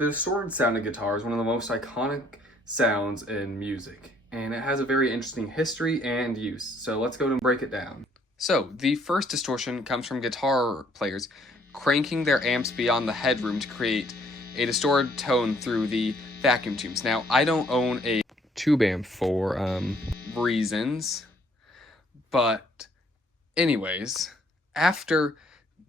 The distorted sounding guitar is one of the most iconic sounds in music, and it has a very interesting history and use. So let's go and break it down. So the first distortion comes from guitar players cranking their amps beyond the headroom to create a distorted tone through the vacuum tubes. Now, I don't own a tube amp for reasons, but anyways, after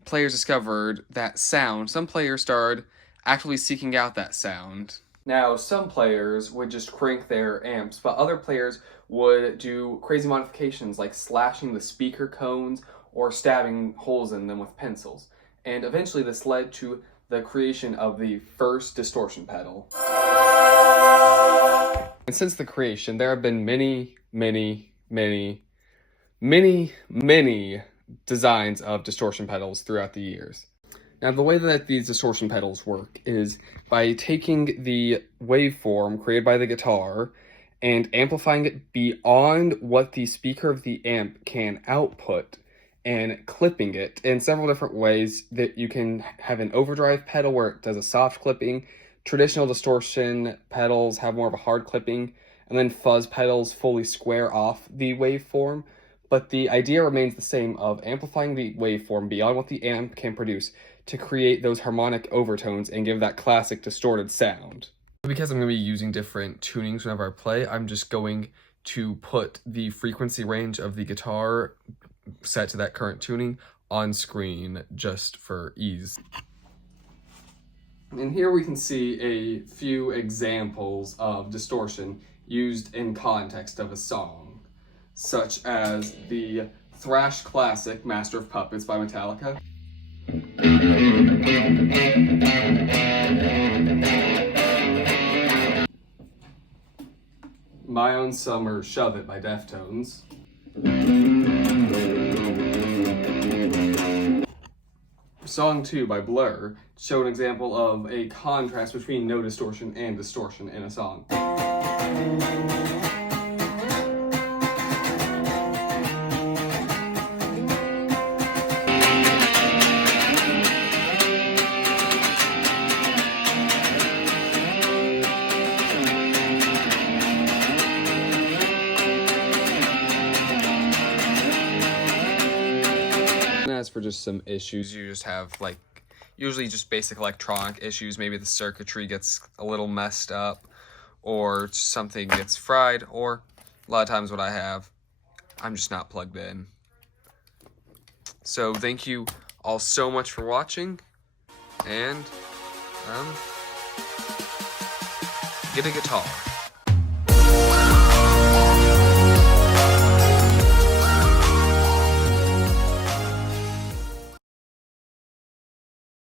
players discovered that sound, some players started actively seeking out that sound. Now, some players would just crank their amps, but other players would do crazy modifications like slashing the speaker cones or stabbing holes in them with pencils. And eventually this led to the creation of the first distortion pedal. And since the creation, there have been many designs of distortion pedals throughout the years. Now, the way that these distortion pedals work is by taking the waveform created by the guitar and amplifying it beyond what the speaker of the amp can output and clipping it in several different ways. That you can have an overdrive pedal where it does a soft clipping, traditional distortion pedals have more of a hard clipping, and then fuzz pedals fully square off the waveform. But the idea remains the same of amplifying the waveform beyond what the amp can produce to create those harmonic overtones and give that classic distorted sound. Because I'm going to be using different tunings whenever I play, I'm just going to put the frequency range of the guitar set to that current tuning on screen just for ease. And here we can see a few examples of distortion used in context of a song, such as the thrash classic Master of Puppets by Metallica. My Own Summer Shove It by Deftones. Song 2 by Blur show an example of a contrast between no distortion and distortion in a song. As for just some issues, you just have like usually just basic electronic issues. Maybe the circuitry gets a little messed up or something gets fried, or a lot of times what I have, I'm just not plugged in. So thank you all so much for watching, and get a guitar.